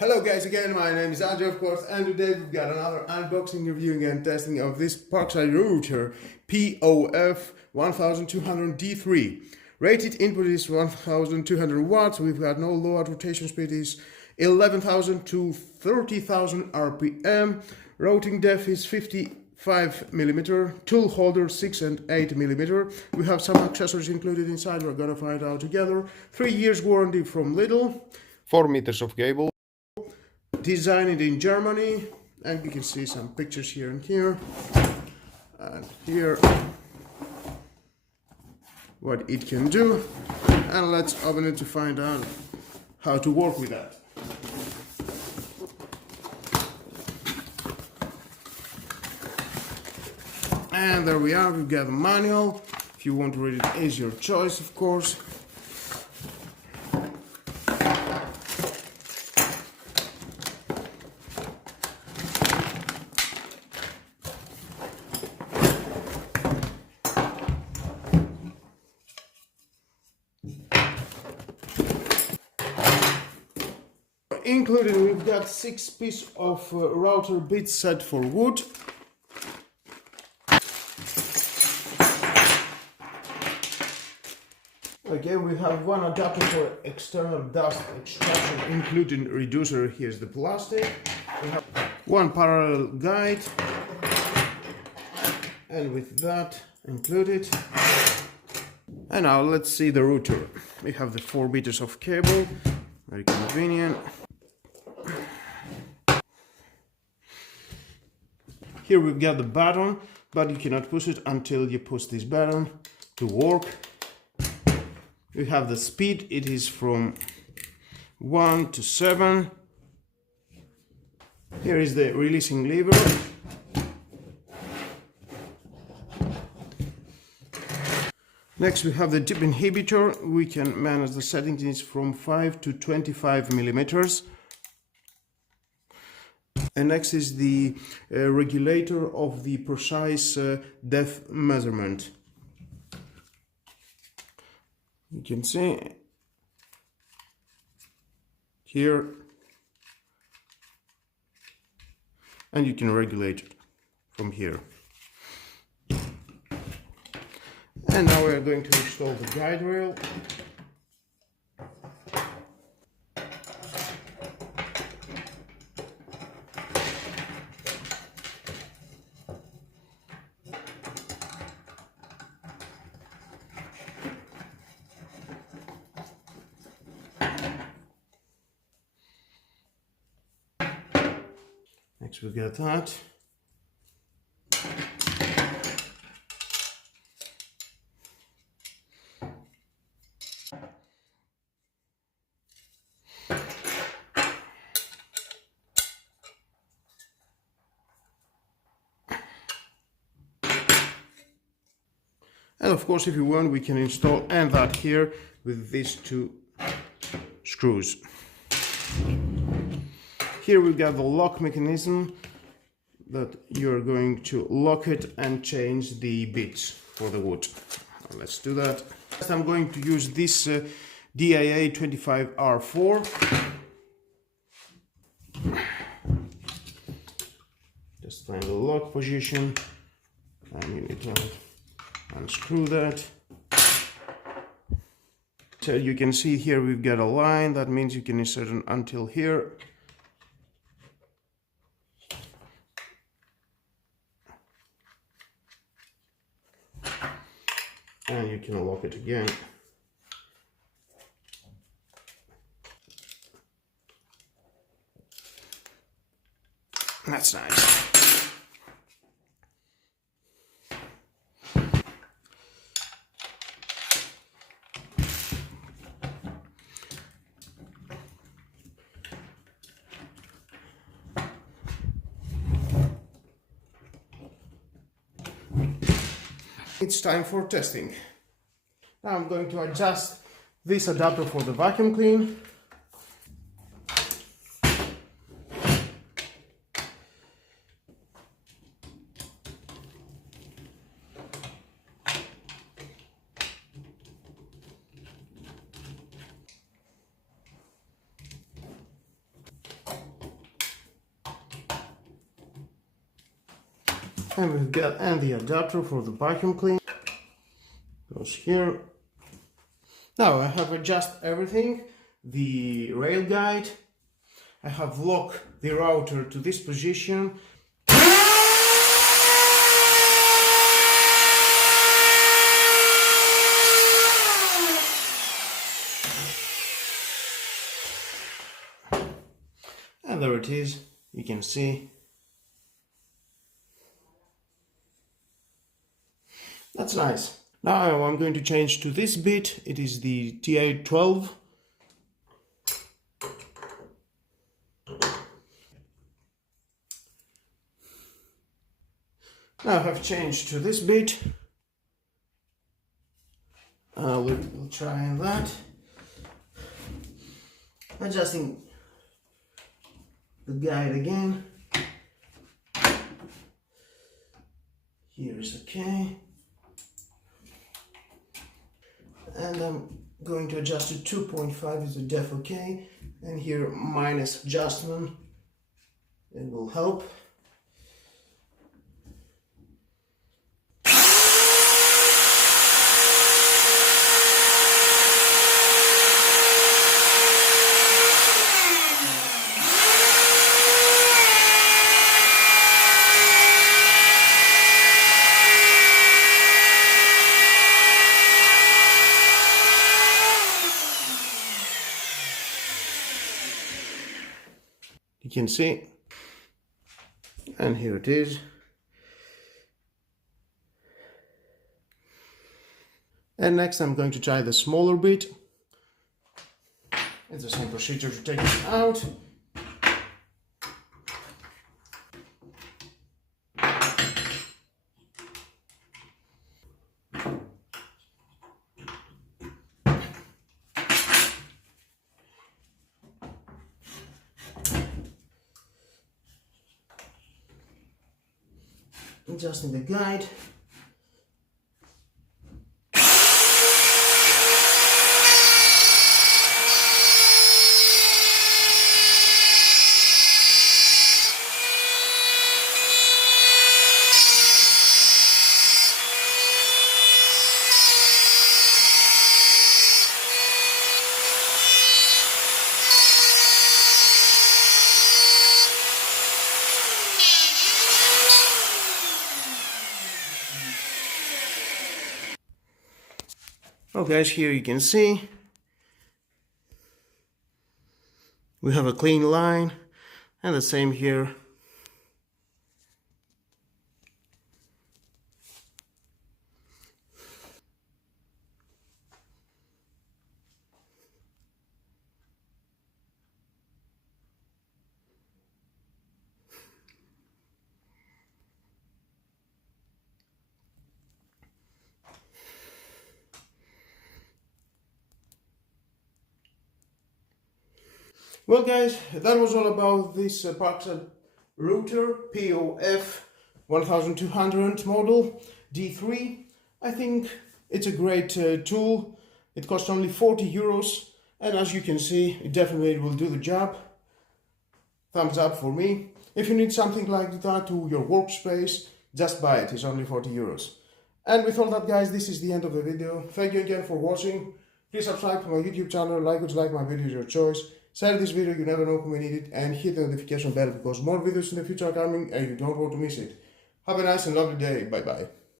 Hello guys again, my name is Andrew of course, and today we've got another unboxing, reviewing and testing of this Parkside router POF 1200D3. Rated input is 1200 watts, we've got no load, rotation speed is 11,000 to 30,000 RPM, routing depth is 55mm, tool holder 6 and 8mm. We have some accessories included inside, we're gonna find out together. 3 years warranty from Lidl, 4 meters of cable. Designed in Germany, and you can see some pictures here and here what it can do, and let's open it to find out how to work with that. And there we are, we've got the manual. If you want to read it, it's your choice, of course. Included, we've got 6 pieces of router bits set for wood. Again, we have one adapter for external dust extraction, including reducer. Here's the plastic. We have one parallel guide, and with that included. And now let's see the router. We have the 4 meters of cable, very convenient. Here we've got the button, but you cannot push it until you push this button to work. We have the speed, it is from 1 to 7. Here is the releasing lever. Next we have the dip inhibitor. We can manage the settings from 5 to 25mm. And next is the regulator of the precise depth measurement. You can see here, and you can regulate it from here. And now we are going to install the guide rail. Next we got that. And of course, if you want, we can install and that here with these 2 screws. Here we've got the lock mechanism that you're going to lock it and change the bits for the wood. Let's do that. First, I'm going to use this DIA 25R4. Just find the lock position, and you need to unscrew that. So you can see here we've got a line, that means you can insert it until here. And you can lock it again. That's nice. It's time for testing. Now I'm going to adjust this adapter for the vacuum clean. And we've got the adapter for the vacuum cleaner. Goes here. Now I have adjusted everything. The rail guide. I have locked the router to this position. And there it is, you can see. That's nice. Now I'm going to change to this bit. It is the TA12. Now I have changed to this bit. We'll try that. Adjusting the guide again. Here is okay. And I'm going to adjust to 2.5 is the def okay. And here minus adjustment. It will help. You can see, and here it is. And next I'm going to try the smaller bit. It's the same procedure to take it out. Adjusting the guide. Oh guys, here you can see we have a clean line, and the same here. Well guys, that was all about this Parkside router POF 1200 model D3. I think it's a great tool. It costs only 40 euros, and as you can see, it definitely will do the job. Thumbs up for me. If you need something like that to your workspace, just buy it. It's only 40 euros. And with all that guys, this is the end of the video. Thank you again for watching. Please subscribe to my YouTube channel, like or dislike my videos, your choice. Share this video, you never know when we need it, and hit the notification bell because more videos in the future are coming and you don't want to miss it. Have a nice and lovely day. Bye bye.